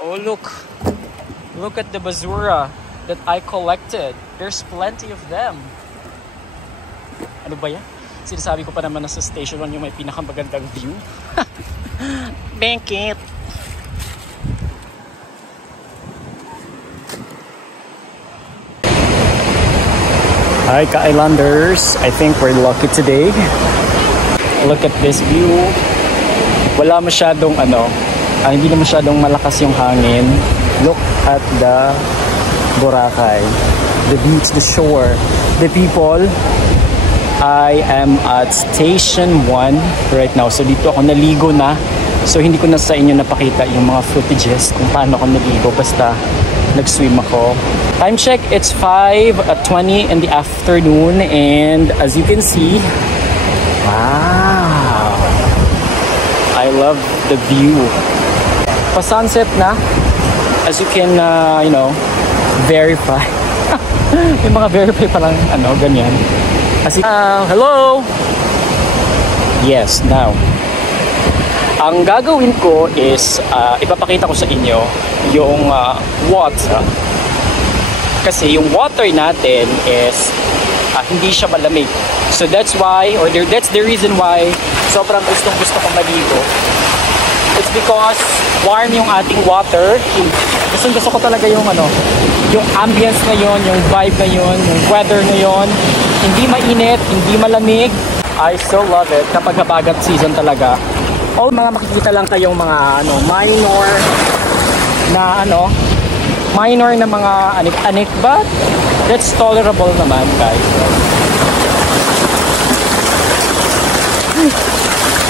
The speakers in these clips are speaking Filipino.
Oh, look. Look at the basura that I collected. There's plenty of them. Ano ba yan? Sinasabi ko pa naman na sa Station 1 yung may pinakamagandang view. Thank it. Hi ka-islanders. I think we're lucky today. Look at this view. Wala masyadong hindi na masyadong malakas yung hangin. Look at the Boracay, the beach, the shore, the people. I am at Station 1 right now. So dito ako naligo na. So hindi ko na sa inyo napakita yung mga footages kung paano ako naligo. Basta nag-swim ako. Time check, it's 5:20 in the afternoon. And as you can see, wow, I love the view. Pa-sunset na. As you can, verify. May mga verify pa lang, ganyan. Kasi, hello? Yes, now. Ang gagawin ko is, ipapakita ko sa inyo yung water. Kasi yung water natin is, hindi siya malamig. So that's why, that's the reason why sobrang gustong-gusto kong maligo. It's because warm yung ating water. Gusto ko talaga yung yung ambience na yon, yung vibe na yon, yung weather na yon. Hindi mainit, hindi malamig. I so love it kapag habagat season talaga. O mga makikita lang kayong mga minor na mga anik-anik, but that's tolerable naman, guys.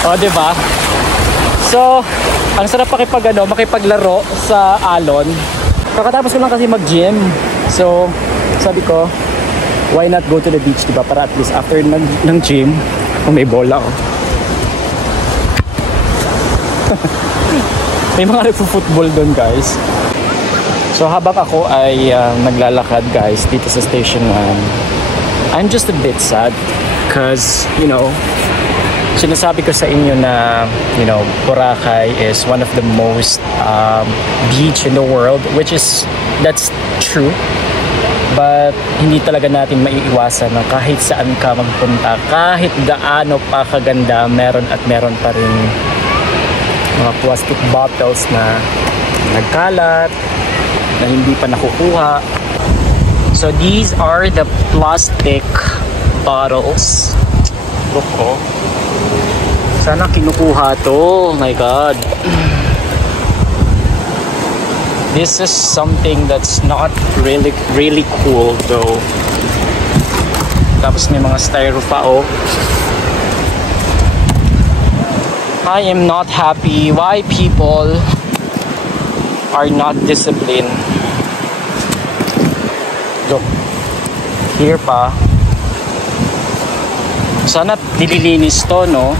O, diba? So, ang sarap makipaglaro sa alon. Kakatapos ko lang kasi mag-gym. So, sabi ko, why not go to the beach, diba? Para at least after ng gym, may bola ako. May mga nagpo-football doon, guys. So, habang ako ay naglalakad, guys, dito sa Station 1, I'm just a bit sad. Because, sinasabi ko sa inyo na, Boracay is one of the most beach in the world, that's true. But hindi talaga natin maiiwasan na kahit saan ka magpunta, kahit gaano pa kaganda, meron pa rin mga plastic bottles na nagkalat, na hindi pa nakukuha. So these are the plastic bottles. Look, sana kinukuha to. Oh my god. This is something that's not really cool though. Tapos may mga styro pa, I am not happy why people are not disciplined. Look, here pa. Sana nililinis to, no?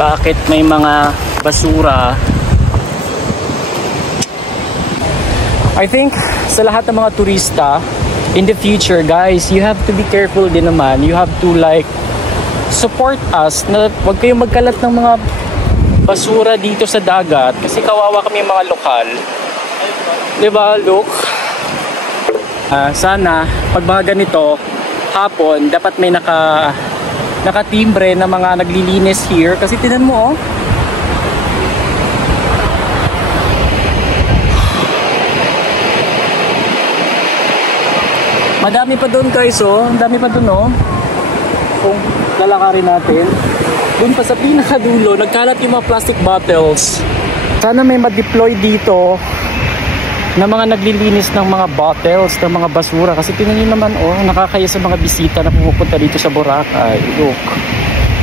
Bakit may mga basura? I think sa lahat ng mga turista in the future, guys, you have to be careful din naman. You have to support us na wag kayong magkalat ng mga basura dito sa dagat kasi kawawa kami mga lokal. Diba? Look. Sana pag mga ganito hapon dapat may nakatimbre na mga naglilinis here kasi tinan mo, madami pa doon, guys, ang dami pa doon, kung lalakarin natin doon pa sa pinakadulo, nagkalat yung mga plastic bottles. Sana may ma-deploy dito na mga naglilinis ng mga bottles, ng mga basura. Kasi tingnan nyo naman, nakakaya sa mga bisita na pumupunta dito sa Boracay. Look.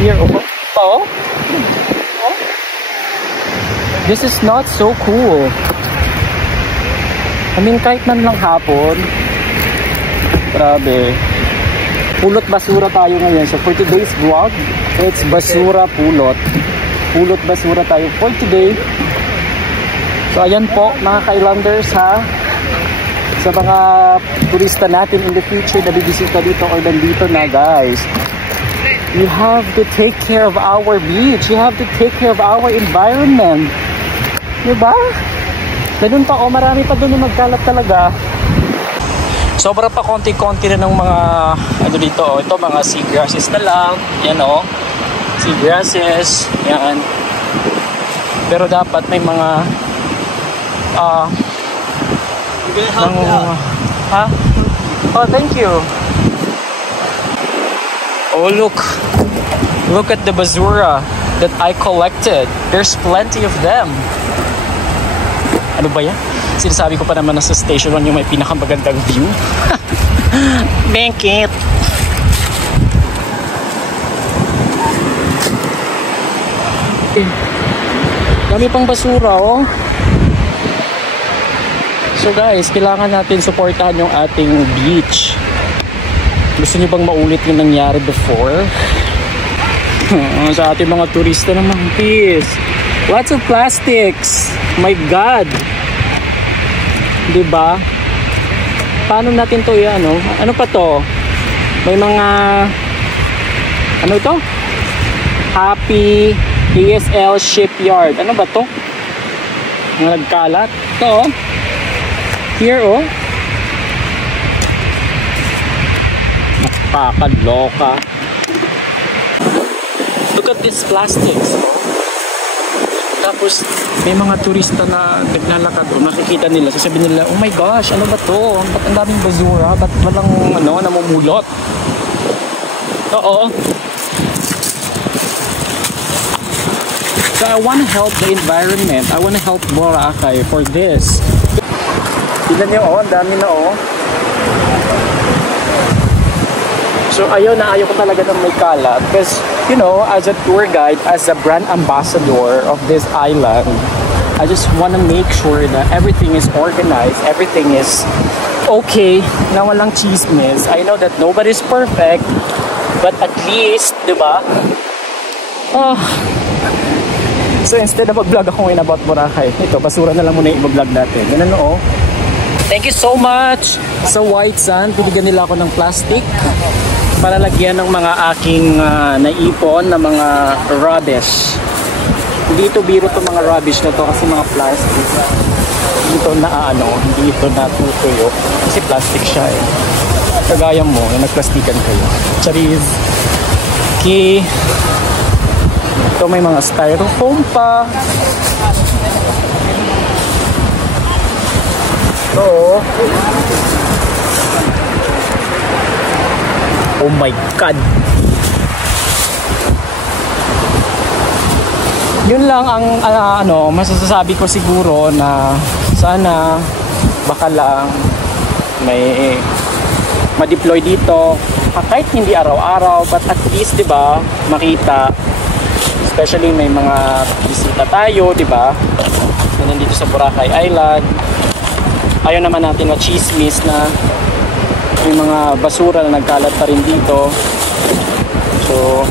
Here, This is not so cool. I mean, kahit man lang hapon, grabe. Pulot basura tayo ngayon. So for today's vlog, it's basura pulot. Pulot basura tayo for today. So ayan po mga ka-islanders, sa mga turista natin in the future na bibisita dito or nandito na, guys. You have to take care of our beach. You have to take care of our environment. Diba? Ganun pa, oh, marami pa doon yung magkalat talaga. Sobra pa konti-konti na ng mga, ano dito, oh, ito mga seagrasses na lang. Yan, oh. Seagrasses. Yan. Pero dapat may mga, ha? Oh, thank you. Oh, look. Look at the basura that I collected. There's plenty of them. Ano ba yan? Sinasabi ko pa naman na sa Station 1 yung may pinakamagandang view. Thank it. Dami pang basura, oh. So guys, kailangan natin supportahan yung ating beach. Gusto niyo bang maulit yung nangyari before? Sa ating mga turista naman, please. Lots of plastics. My God. Diba? Paano natin to yan, ano? Ano pa to? May mga, ano to? Happy ESL Shipyard. Ano ba to? Mga nagkalat. Ito, oh. Here, oh. Nakakaloka. Look at these plastics. Tapos may mga turista na naglalakad o makikita nila, sasabihin nila, oh my gosh, ano ba to? Ba't ang daming basura? Ba't walang namumulot? Oo. So I want to help the environment. I want to help Boracay for this. Tignan niyo, oh, ang dami na, oh. So ayaw ko talaga ng may kalat because, you know, as a tour guide, as a brand ambassador of this island, I just want to make sure that everything is organized, everything is okay, na walang chismis. I know that nobody's perfect, but at least, diba? Oh. So instead na mag-vlog ako ngayon about Boracay, ito, basura na lang muna yung i-vlog natin. Yan, ano, oh. Thank you so much sa White Sand. Binigyan nila ako ng plastic para lagyan ng mga aking naipon na mga rubbish. Hindi ito biro to mga rubbish na to kasi mga plastic. Hindi ito hindi ito natutuyo kasi plastic siya, eh. Kagaya mo na nagplastikan kayo. Charis. Okay. Ito may mga styrofoam pa. Ito. Oh my God. Yun lang ang masasabi ko siguro, na sana baka lang may ma-deploy dito kahit hindi araw-araw, but at least, 'di ba, makita, especially may mga bisita tayo, 'di ba, na nandito sa Boracay Island. Ayaw naman natin na chismis na may mga basura na nagkalat pa rin dito. So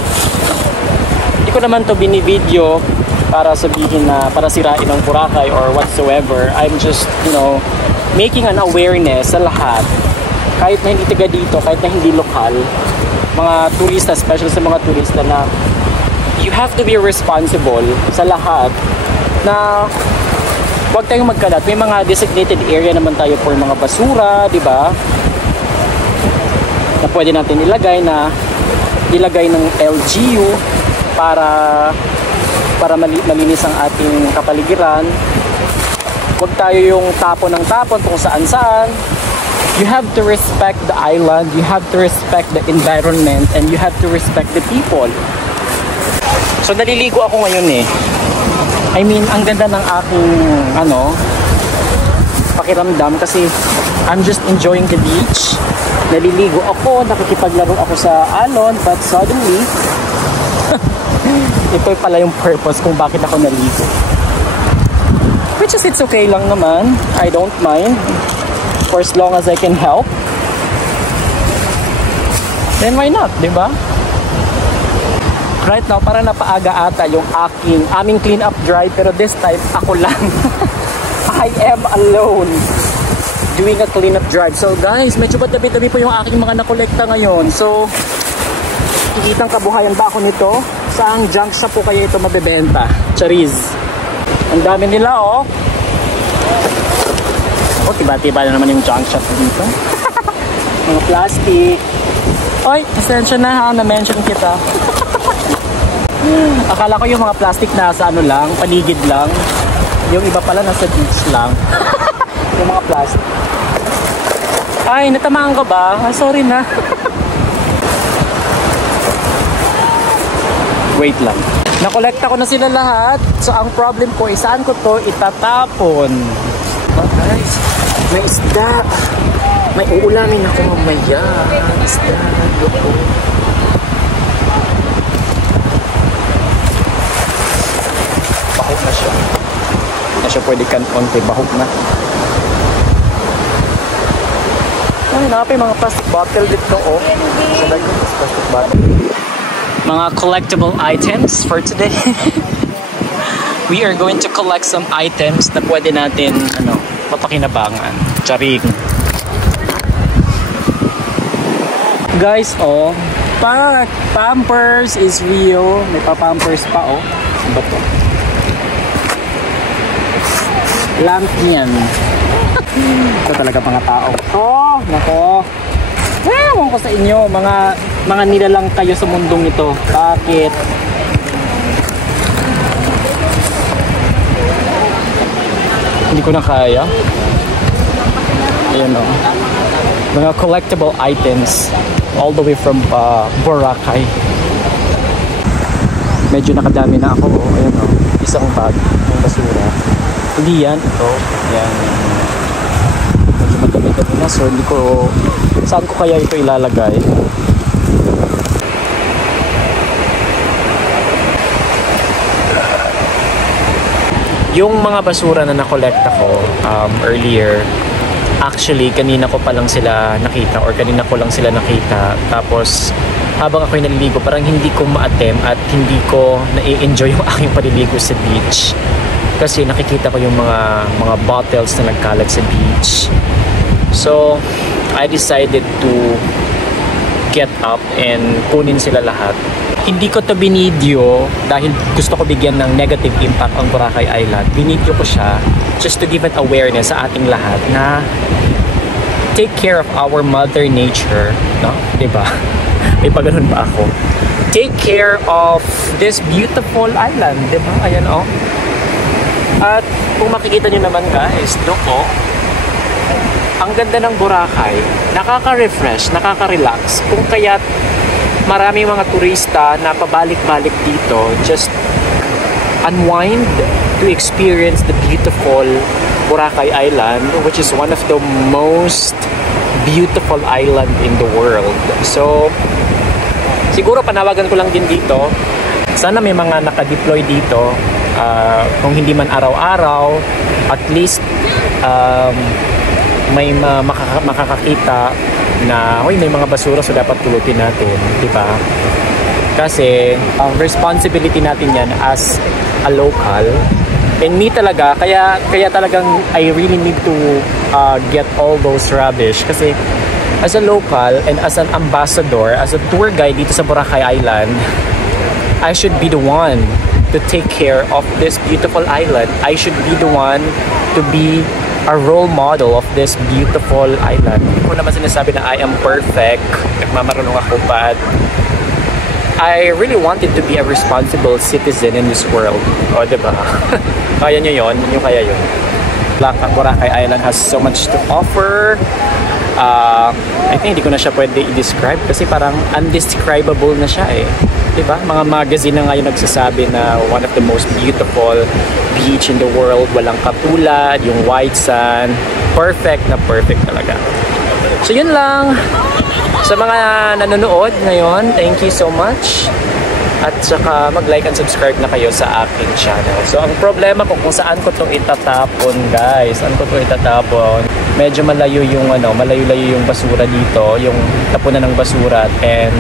hindi ko naman to binivideo para sabihin na para sirain ang Boracay or whatsoever. I'm just, you know, making an awareness sa lahat, kahit na hindi taga dito, kahit na hindi lokal, mga turista, especially sa mga turista, na you have to be responsible sa lahat, na huwag tayong magkalat. May mga designated area naman tayo for mga basura, di ba? Na pwede natin ilagay ng LGU para malinis ang ating kapaligiran. Huwag tayo yung tapon ng tapon kung saan-saan. You have to respect the island, you have to respect the environment, and you have to respect the people. So naliligo ako ngayon, eh. I mean, ang ganda ng aking pakiramdam kasi I'm just enjoying the beach. Naliligo ako, nakikipaglaro ako sa alon, but suddenly ito pala yung purpose kung bakit ako naligo. Which is, it's okay lang naman. I don't mind. For as long as I can help, then why not, di ba? Right now, para napaaga ata yung aming clean up drive, pero this time, ako lang. I am alone doing a clean up drive. So guys, medyo tabi-tabi po yung aking mga nakolekta ngayon. So, makikitang kabuhayan ba ako nito? Saang junk shop po kaya ito mabebenta? Chariz. Ang dami nila, oh. Oh, tiba-tiba na naman yung junk shop dito. Mga plastic. Oy, pasensya na ha, na-mention kita. Akala ko yung mga plastic na sa ano lang, paligid lang. Yung iba pala nasa beach lang. Yung mga plastic. Ay, natamaan ka ba? Ah, sorry na. Wait lang. Nakolekta ko na sila lahat. So, ang problem ko, saan ko to itatapon? Oh, guys, may isda. May uulamin ako mamaya. Isda. Loko. Bahok na siya. Hindi na siya pwede kanon kay bahok na. Ay, nakapay mga plastic bottle dito, oh. Sa lagi, plastic bottle. Mga collectible items for today. We are going to collect some items na pwede natin papakinabangan. Charing. Guys, oh, Pampers is real. May pa-Pampers pa, oh. Ano to? Lamp yan. Ito talaga mga tao. Oh, nako. Ewan ko sa inyo, mga nilalang kayo sa mundong ito. Bakit? Hindi ko na kaya. Ayan o. Mga collectible items all the way from Boracay. Medyo nakadami na ako. Ayan o. Isang bag ng basura. Hindi yan. Ito. Ayan. Medyo madami-dami na. So hindi ko... Saan ko kaya ito ilalagay? Yung mga basura na nakolekta ko earlier, actually kanina ko pa lang sila nakita or kanina ko lang sila nakita. Tapos habang ako'y naliligo, parang hindi ko ma-attempt at hindi ko na-enjoy yung aking paliligo sa beach. Kasi nakikita ko yung mga bottles na nagkalat sa beach. So, I decided to get up and kunin sila lahat. Hindi ko to binidyo dahil gusto ko bigyan ng negative impact ang Boracay Island. Binidyo ko siya just to give an awareness sa ating lahat na take care of our mother nature, no? Diba? May pagano'n ba ako? Take care of this beautiful island, diba? Ayan, oh. At kung makikita nyo naman guys, look, oh. Ang ganda ng Boracay, nakaka-refresh, nakaka-relax. Kung kaya't marami mga turista na pabalik-balik dito, just unwind to experience the beautiful Boracay Island, which is one of the most beautiful island in the world. So, siguro panawagan ko lang din dito, sana may mga naka-deploy dito, kung hindi man araw-araw, at least may makakakita na may mga basura so dapat tulutin natin, di ba? Kasi ang responsibility natin yan as a local. And me talaga, kaya talagang I really need to get all those rubbish kasi as a local and as an ambassador, as a tour guide dito sa Boracay Island, I should be the one to take care of this beautiful island. I should be the one to be a role model of this beautiful island. Hindi ko naman sinasabi na I am perfect, nagmamarunong ako, but I really wanted to be a responsible citizen in this world. O, diba? Kaya nyo yun? Yung kaya yun. Boracay Island has so much to offer. I think hindi ko na siya pwede i-describe kasi parang undescribable na siya eh. Diba? Mga magazine na ngayon nagsasabi na one of the most beautiful beach in the world, walang katulad, yung white sand, perfect na perfect talaga. So yun lang. Sa mga nanonood ngayon, thank you so much. At saka mag-like and subscribe na kayo sa aking channel. So ang problema ko kung saan ko itong itatapon guys, saan ko itong itatapon, medyo malayo yung malayo-layo yung basura dito, yung tapunan ng basura, and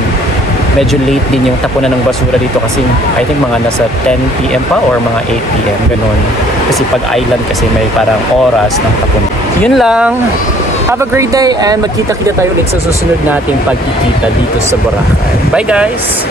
medyo late din yung tapunan ng basura dito kasi I think mga nasa 10 PM pa or mga 8 PM ganun. Kasi pag island kasi may parang oras ng tapunan. Yun lang. Have a great day and magkita-kita tayo ulit sa susunod nating pagkikita dito sa Boracay. Bye guys!